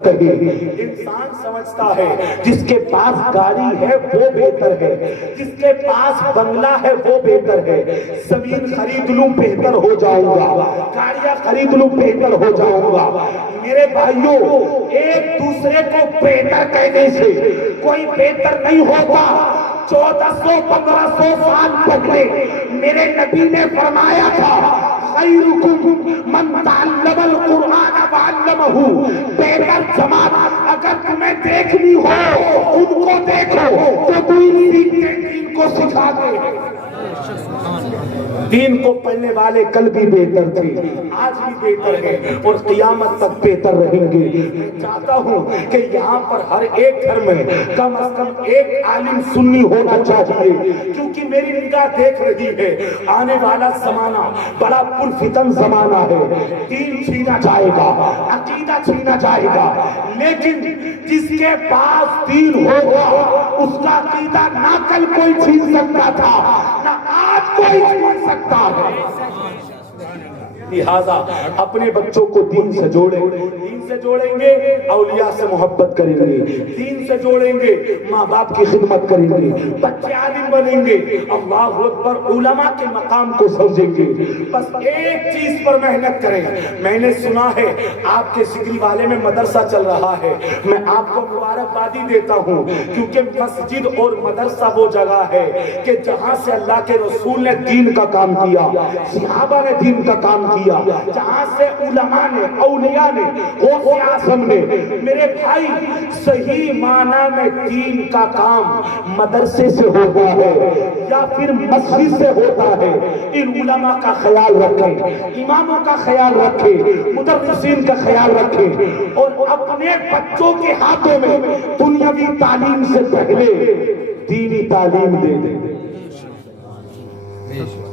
انسان سمجھتا ہے جس کے پاس گاڑی ہے وہ بہتر ہے، جس کے پاس بنگلہ ہے وہ بہتر ہے، زمین خرید لوں بہتر ہو جاؤں گا، گاڑیاں خرید لوں بہتر ہو جاؤں گا۔ میرے بھائیوں، ایک دوسرے کو بہتر کہنے سے کوئی بہتر نہیں ہوتا۔ 1400-1500 سال پہلے میرے نبی نے فرمایا تھا، خیرکم من تعلم القرآن وعلمہ۔ بہتر جماعت اگر تمہیں دیکھنی ہو ان کو دیکھو تو دین سیکھتے دین کو سکھا دے۔ دین کو پڑھنے والے کل بھی بہتر تھے، آج بھی بہتر ہے اور قیامت تک بہتر رہیں گے۔ میں چاہتا ہوں کہ یہاں پر ہر ایک گھر میں کم از کم ایک عالم سنی ہونا چاہیے، کیونکہ میری نگاہ دیکھ رہی ہے آنے والا زمانہ بڑا پرفتن زمانہ ہے۔ دین چھینا جائے گا، عقیدہ چھینا جائے گا، لیکن جس کے پاس دین ہوگا اس کا عقیدہ نہ کل کوئی چھین سکتا تھا نہ آج کوئی چھین سکتا ہے۔ لہذا اپنے بچوں کو دین سے جوڑیں، دین سے جوڑیں گے اولیاء سے محبت کریں گے، دین سے جوڑیں گے ماں باپ کی خدمت کریں گے، بچے عالم بنیں گے، اللہ اکبر، علماء کے مقام کو سمجھیں گے۔ بس ایک چیز پر محنت کریں۔ میں نے سنا ہے آپ کے سگری والے میں مدرسہ چل رہا ہے، میں آپ کو مبارکبادی دیتا ہوں، کیونکہ مسجد اور مدرسہ وہ جگہ ہے کہ جہاں سے اللہ کے رسول نے دین کا کام کیا، صحابہ نے دین کا کام کیا، جہاں سے علماء نے، اولیاء نے، غوث اعظم نے۔ میرے بھائی، صحیح معنی میں دین کا کام مدرسے سے ہوتا ہے یا پھر مسجد سے ہوتا ہے۔ ان علماء کا خیال رکھیں، اماموں کا خیال رکھیں، مدرسین کا خیال رکھیں، اور اپنے بچوں کے ہاتھوں میں دنیاوی تعلیم سے پہلے دینی تعلیم دے دیں۔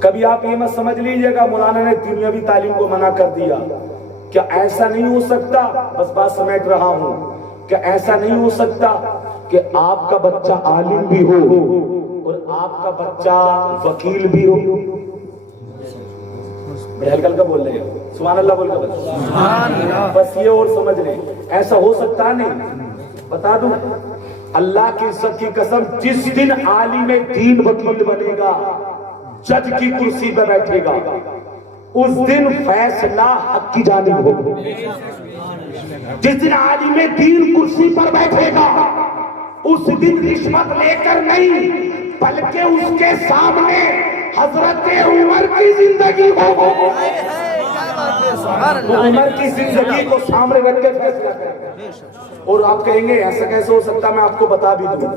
کبھی آپ یہ مت سمجھ لیجئے گا مولانا نے دنیاوی تعلیم کو منع کر دیا، کیا ایسا نہیں ہو سکتا؟ بس بات سمیٹ رہا ہوں، کیا ایسا نہیں ہو سکتا کہ آپ کا بچہ عالم بھی ہو اور آپ کا بچہ وکیل بھی ہو؟ بڑے ہلکا ہلکا بول رہے ہیں، سبحان اللہ بول کر بس یہ اور سمجھ لیں، ایسا ہو سکتا نہیں؟ بتا دوں، اللہ کی عزت کی قسم، جس دن عالم دین وکیل بنے گا، جج کی کرسی پہ بیٹھے گا، اس دن فیصلہ حق کی جانب ہوگا۔ جس دن عالم دین کرسی پر بیٹھے گا اس دن رشوت لے کر نہیں بلکہ اس کے سامنے حضرت عمر کی زندگی ہوگی۔ عمر کی زندگی کو سامنے رکھ کے فیصلہ کرے گا۔ اور آپ کہیں گے ایسا کیسے ہو سکتا؟ میں آپ کو بتا بھی دوں،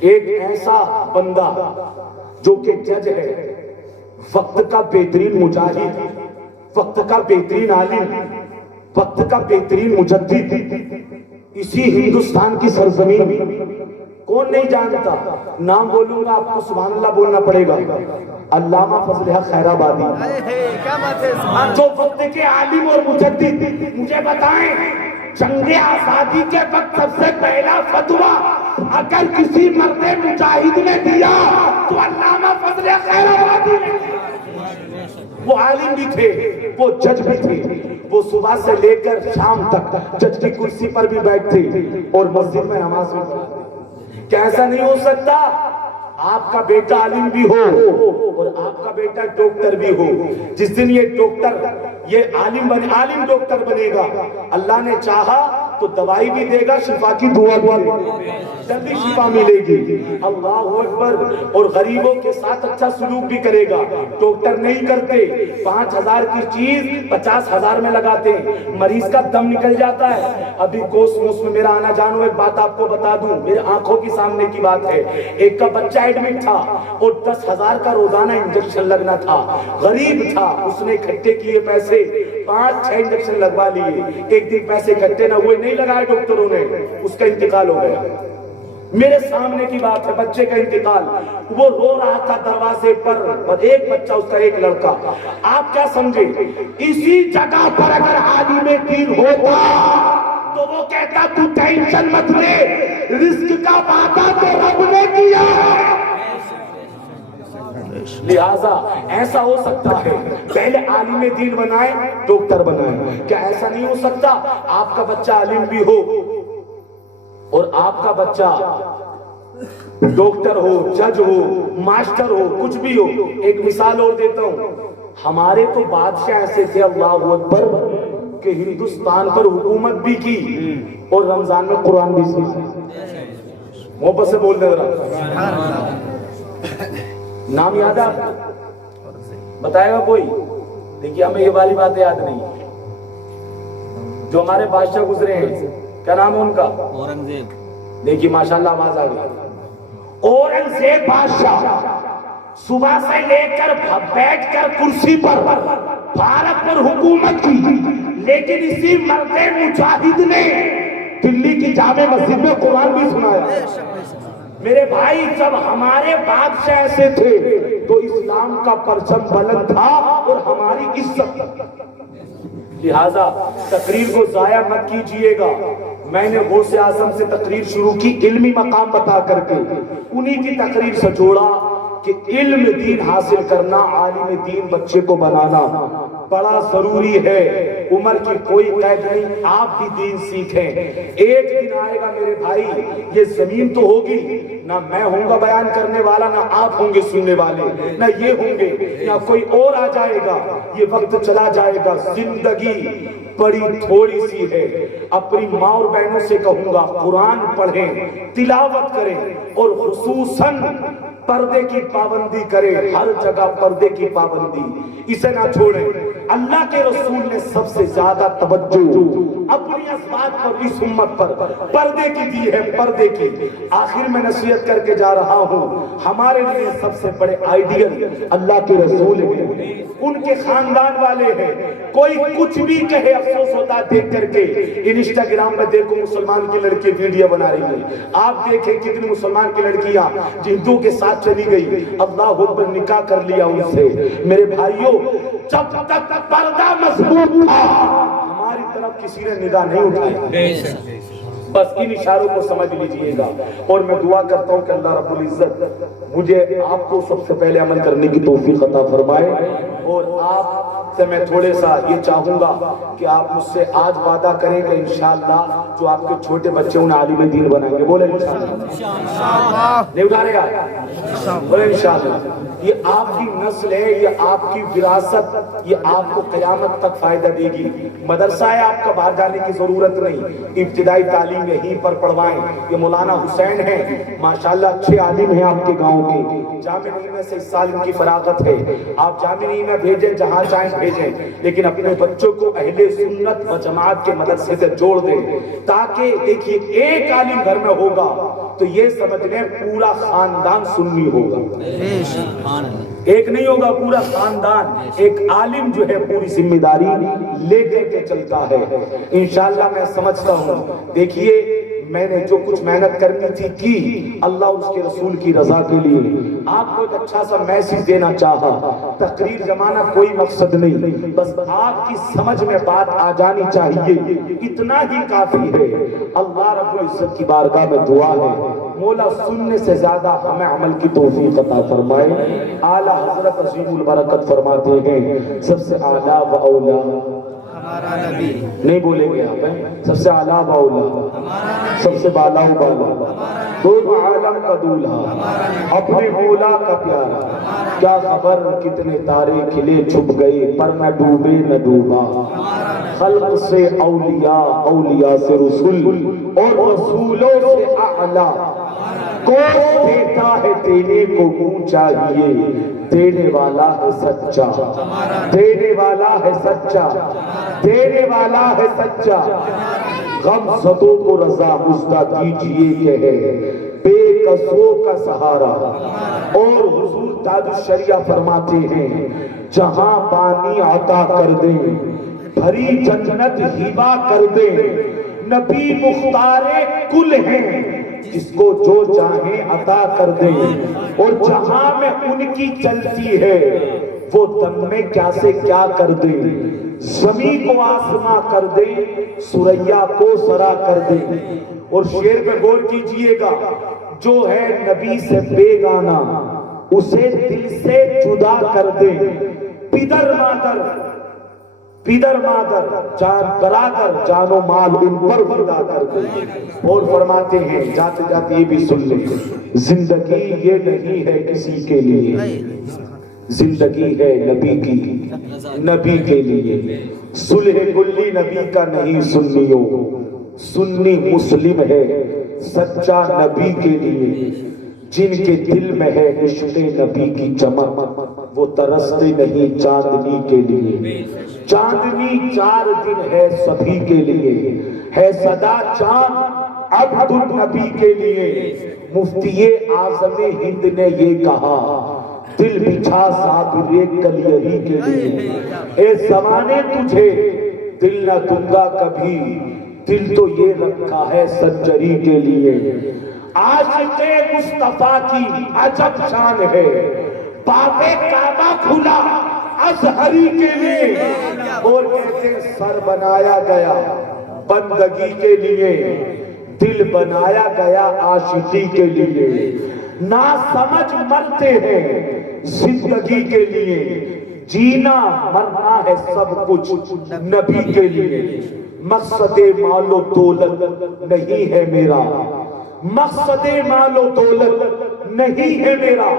ایک ایسا بندہ جو کہ جج ہے، وقت کا بہترین مجاہد، وقت کا بہترین عالم، وقت کا بہترین مجدد، اسی ہندوستان کی سرزمین کون نہیں جانتا؟ نام بولوں گا آپ کو سبحان اللہ بولنا پڑے گا، علامہ فضل حق خیر آبادی، جو وقت کے عالم اور مجدد۔ مجھے بتائیں، جنگ آزادی کے وقت سب سے پہلا فتویٰ اگر کسی مرد مجاہد نے دیا تو علامہ فضل خیر آبادی نے دیا۔ وہ عالم بھی تھے، وہ جج بھی تھے، وہ صبح سے لے کر شام تک جج کی کرسی پر بھی بیٹھتے اور مسجد میں نماز بھی پڑھتے۔ کیا ایسا نہیں ہو سکتا؟ آپ کا بیٹا عالم بھی ہو اور آپ کا بیٹا ڈاکٹر بھی ہو، جس دن یہ ڈاکٹر، یہ عالم ڈاکٹر بنے گا، اللہ نے چاہا تو دوائی بھی دے گا، شفا کی دعا بھی دے گا، جلدی شفا ملے گی۔ اللہ اکبر۔ اور غریبوں کے ساتھ اچھا سلوک بھی کرے گا۔ ڈاکٹر نہیں کرتے، 5000 کی چیز 50,000 میں لگاتے ہیں، مریض کا دم نکل جاتا ہے۔ ابھی کوسموس میں میرا آنا جانا، ایک بات آپ کو بتا دوں، میرے آنکھوں کی سامنے کی بات ہے، ایک کا بچہ ایڈمٹ تھا اور 10,000 کا روزانہ انجیکشن لگنا تھا، غریب تھا، اس نے اکٹھے کیے پیسے، 5-6 انجیکشن لگوا لیے، ایک دن پیسے اکٹھے نہ ہوئے، نہیں لگائے ڈاکٹروں نے، اس کا انتقال ہو گیا۔ میرے سامنے کی بات ہے، بچے کا انتقال، وہ رو رہا تھا دروازے پر، اور ایک بچہ اس کا، ایک لڑکا۔ آپ کیا سمجھے؟ اسی جگہ پر اگر عالم دین ہوتا تو وہ کہتا تو ٹینشن مت لے، رزق کا وعدہ تو رب نے کیا ہے۔ لہذا ایسا ہو سکتا ہے پہلے عالم دین بنائیں ڈاکٹر بنائیں، کیا ایسا نہیں ہو سکتا آپ کا بچہ عالم بھی ہو اور آپ کا بچہ ڈاکٹر ہو، جج ہو، ماسٹر ہو، کچھ بھی ہو؟ ایک مثال اور دیتا ہوں، ہمارے تو بادشاہ ایسے تھے اللہ اکبر کہ ہندوستان پر حکومت بھی کی اور رمضان میں قرآن بھی سنایا۔ محبت سے بول دے ذرا، نام یاد ہے آپ کو؟ بتائے گا کوئی؟ دیکھیے ہمیں یہ والی باتیں یاد نہیں، جو ہمارے بادشاہ گزرے ہیں کیا نام ہے ان کا؟ اورنگزیب۔ دیکھیے ماشاءاللہ آواز آ گئی، اورنگزیب بادشاہ صبح سے لے کر بیٹھ کر کرسی پر بھارت پر حکومت کی، لیکن اسی مرد مجاہد نے دلی کی جامع مسجد میں قرآن بھی سنایا۔ میرے بھائی جب ہمارے بادشاہ ایسے تھے تو اسلام کا پرچم بلند تھا اور ہماری عزت۔ لہذا تقریر کو ضائع مت کیجئے گا۔ میں نے غوث اعظم سے تقریر شروع کی علمی مقام بتا کر کے، انہی کی تقریر سے جوڑا کہ علم دین حاصل کرنا، عالم دین بچے کو بنانا بڑا ضروری ہے۔ عمر کی کوئی قید نہیں، آپ بھی دین سیکھیں۔ ایک دن آئے گا میرے بھائی، یہ زمین تو ہوگی، نہ میں ہوں گا بیان کرنے والا، نہ آپ ہوں گے سننے والے، نہ یہ ہوں گے، نہ کوئی اور آ جائے گا، یہ وقت چلا جائے گا۔ زندگی بڑی تھوڑی سی ہے۔ اپنی ماں اور بہنوں سے کہوں گا قرآن پڑھیں، تلاوت کریں اور خصوصاً پردے کی پابندی کریں، ہر جگہ پردے کی پابندی، اسے نہ چھوڑیں۔ اللہ کے رسول نے سب سے زیادہ توجہ اپنی ازواج پر، اس امت پر پردے کی دی ہے، پردے کی۔ آخر میں نصیحت کر کے جا رہا ہوں، ہمارے لیے سب سے بڑے آئیڈیل اللہ کے رسول ہیں، ان کے خاندان والے ہیں۔ کوئی کچھ بھی کہے افسوس ہوتا ہے دیکھ کر کے۔ انسٹاگرام میں دیکھو مسلمان کی لڑکی ویڈیو بنا رہی ہے، آپ دیکھیں کتنی مسلمان کی لڑکیاں ہندو کے ساتھ چلی گئی، اللہ اکبر نکاح کر لیا ان سے۔ میرے بھائیوں، جب تک پردہ مضبوط تھا ہماری طرف کسی نے نگاہ نہیں اٹھائی۔ بس ان اشاروں کو سمجھ لیجئے گا، اور میں دعا کرتا ہوں کہ اللہ رب العزت مجھے آپ کو سب سے پہلے عمل کرنے کی توفیق عطا فرمائے۔ اور آپ سے میں تھوڑے سا یہ چاہوں گا کہ آپ مجھ سے آج وعدہ کریں کہ انشاءاللہ جو آپ کے چھوٹے بچے انہیں عالم دین بنائیں گے، بولے انشاءاللہ، نہیں اٹھا رہے گا، بولے انشاءاللہ۔ یہ آپ کی نسل ہے، یہ آپ کی وراثت، یہ آپ کو قیامت تک فائدہ دے گی۔ مدرسہ ہے، آپ کا باہر جانے کی ضرورت نہیں، ابتدائی تعلیم یہیں پر پڑھوائیں۔ یہ مولانا حسین ہیں، ماشاءاللہ اچھے عالم ہیں آپ کے گاؤں کے، جامع نعیمہ سے اس سال ان کی فراغت ہے، آپ جامع نعیمہ بھیجیں، جہاں چاہیں بھیجیں، لیکن اپنے بچوں کو اہل سنت و جماعت کے مدرسے سے جوڑ دیں، تاکہ دیکھیے ایک عالم گھر میں ہوگا تو یہ سمجھ لیں پورا خاندان سنی ہوگا، ایک نہیں ہوگا، پورا خاندان۔ ایک عالم جو ہے پوری ذمہ داری لے کر کے چلتا ہے۔ انشاءاللہ میں سمجھتا ہوں، دیکھیے میں نے جو کچھ محنت کرنی تھی کی، اللہ اس کے رسول کی رضا کے لیے آپ کو ایک اچھا سا میسج دینا چاہا۔ تقریر جمانا کوئی مقصد نہیں، بس آپ کی سمجھ میں بات آ جانی چاہیے، اتنا ہی کافی ہے۔ اللہ رب العزت کی بارگاہ میں دعا ہے، مولا سننے سے زیادہ ہمیں عمل کی توفیق عطا فرمائے۔ اعلیٰ حضرت عظیم البرکت فرماتے ہیں، سب سے اعلیٰ و اولیٰ ہمارا نبی، نہیں بولیں گے آپ، سب سے اعلیٰ و اولیٰ، سب سے بالا و بالا، دونوں عالم کا دولہا، اپنے مولا کا پیارا، کیا خبر کتنے تارے کھلے چھپ گئے پر نہ ڈوبے نہ ڈوبا۔ خلق سے اولیاء، اولیاء سے رسول، اور رسولوں سے اعلیٰ، کون دیتا ہے دینے کو منہ چاہیے، دینے والا ہے سچا، دینے والا ہے سچا، دینے والا ہے سچا۔ غم زدوں کو رضا مزدہ دیجئے کہ ہے بے کسوں کا سہارا۔ اور حضور تاج الشریعہ فرماتے ہیں، جہاں بانی عطا کر دیں، بھری جنت ہبا کر دیں، نبی مختار کل ہیں، جس کو جو چاہیں عطا کر دیں۔ اور جہاں میں ان کی چلتی ہے وہ دم میں کیا سے کیا کر دیں، زمین کو آسماں کر دیں، سریا کو سرا کر دیں۔ اور شعر پہ غور کیجئے گا، جو ہے نبی سے بیگانہ اسے دل سے جدا کر دے، پیدر مادر جان برادر جان و مال ان پر فدا کر دے۔ اور فرماتے ہیں جاتے جاتے یہ بھی سن لیں، زندگی یہ نہیں ہے کسی کے لیے، زندگی ہے نبی کی، نبی کے لیے۔ صلح کلی نبی کا نہیں سنیوں، سنی مسلم ہے سچا نبی کے لیے۔ جن کے دل میں ہے عشق نبی کی چمک، وہ ترستے نہیں چاندنی کے لیے۔ چاندنی 4 دن ہے سبھی کے لیے، ہے صدا چاند عبد النبی کے لیے۔ مفتی اعظم ہند نے یہ کہا، دل بچھا صابر کلیری کے لیے۔ اے زمانے تجھے دل نہ دوں گا کبھی، دل تو یہ رکھا ہے سنجری کے لیے۔ عاشق مصطفیٰ کی عجب شان ہے، باب کعبہ کھلا ازہری کے لیے۔ اور کہتے سر بنایا گیا بندگی کے لیے، دل بنایا گیا عاشقی کے لیے۔ نا سمجھ مرتے ہیں زندگی کے لیے، جینا مرنا ہے سب کچھ نبی کے لیے۔ مقصد مال و دولت نہیں ہے میرا، مقصد مال و دولت نہیں ہے میرا،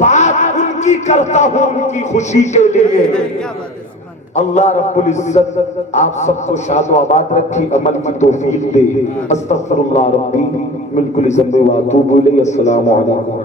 بات ان کی کرتا ہوں ان کی خوشی کے لیے۔ اللہ رب العزت آپ سب کو شاد و آباد رکھی، عمل کی توفیق دے۔ استغفر اللہ ربی من کل ذنب و اتوب الیہ۔ السلام علیکم۔